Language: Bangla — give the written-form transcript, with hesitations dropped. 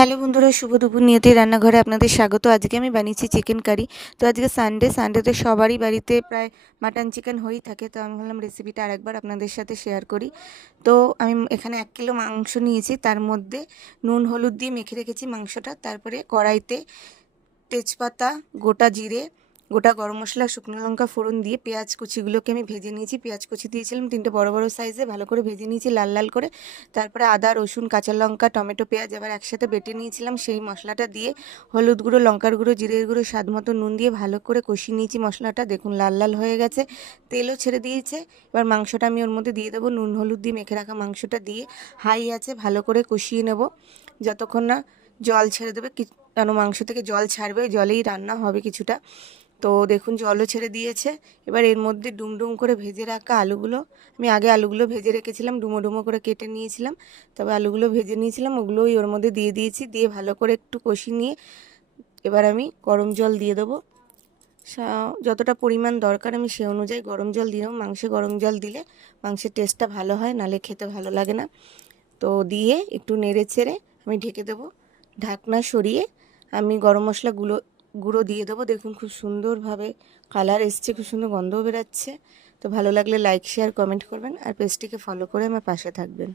হ্যালো বন্ধুরা, শুভ দুপুর। নিয়তি রান্নাঘরে আপনাদের স্বাগত। আজকে আমি বানিয়েছি চিকেন কারি। তো আজকে সানডেতে সবারই বাড়িতে প্রায় মাটন চিকেন হয়েই থাকে। তো আমি ভাবলাম রেসিপিটা আরেকবার আপনাদের সাথে শেয়ার করি। তো আমি এখানে 1 কিলো মাংস নিয়েছি, তার মধ্যে নুন হলুদ দিয়ে মেখে রেখেছি মাংসটা। তারপরে কড়াইতে তেজপাতা, গোটা জিরে, গোটা গরম মশলা, শুকনো লঙ্কা ফোড়ন দিয়ে পেঁয়াজ কুচিগুলোকে আমি ভেজে নিয়েছি। পেঁয়াজ কুচি দিয়েছিলাম 3টে বড় বড় সাইজে, ভালো করে ভেজে নিয়েছি লাল লাল করে। তারপরে আদা রসুন কাঁচা লঙ্কা টমেটো পেঁয়াজ এবার একসাথে বেটে নিয়েছিলাম। সেই মশলাটা দিয়ে হলুদ গুঁড়ো লঙ্কার গুঁড়ো জিরের গুঁড়ো স্বাদ মতো নুন দিয়ে ভালো করে কষিয়ে নিয়েছি মশলাটা। দেখুন লাল লাল হয়ে গেছে, তেলও ছেড়ে দিয়েছে। এবার মাংসটা আমি ওর মধ্যে দিয়ে দেবো। নুন হলুদ দিয়ে মেখে রাখা মাংসটা দিয়ে হাই আছে ভালো করে কষিয়ে নেব যতক্ষণ না জল ছেড়ে দেবে। কেন মাংস থেকে জল ছাড়বে, জলেই রান্না হবে কিছুটা। তো দেখুন জলও ছেড়ে দিয়েছে। এবার এর মধ্যে ডুমডুম করে ভেজে রাখা আলুগুলো, আমি আগে আলুগুলো ভেজে রেখেছিলাম, ডুমো ডুমো করে কেটে নিয়েছিলাম। তবে আলুগুলো ভেজে নিয়েছিলাম, ওগুলোই ওর মধ্যে দিয়ে দিয়েছি। দিয়ে ভালো করে একটু কষিয়ে নিয়ে এবার আমি গরম জল দিয়ে দেবো। যতটা পরিমাণ দরকার আমি সে অনুযায়ী গরম জল দিয়ে দেবো। মাংসে গরম জল দিলে মাংসের টেস্টটা ভালো হয়, নালে খেতে ভালো লাগে না। তো দিয়ে একটু নেড়ে চেড়ে আমি ঢেকে দেবো। ঢাকনা সরিয়ে আমি গরম মশলা গুঁড়ো দিয়ে দেবো। দেখুন খুব সুন্দরভাবে কালার এসছে, খুব সুন্দর গন্ধও বেরাচ্ছে। তো ভালো লাগলে লাইক শেয়ার কমেন্ট করবেন আর পেজটিকে ফলো করে আমার পাশে থাকবেন।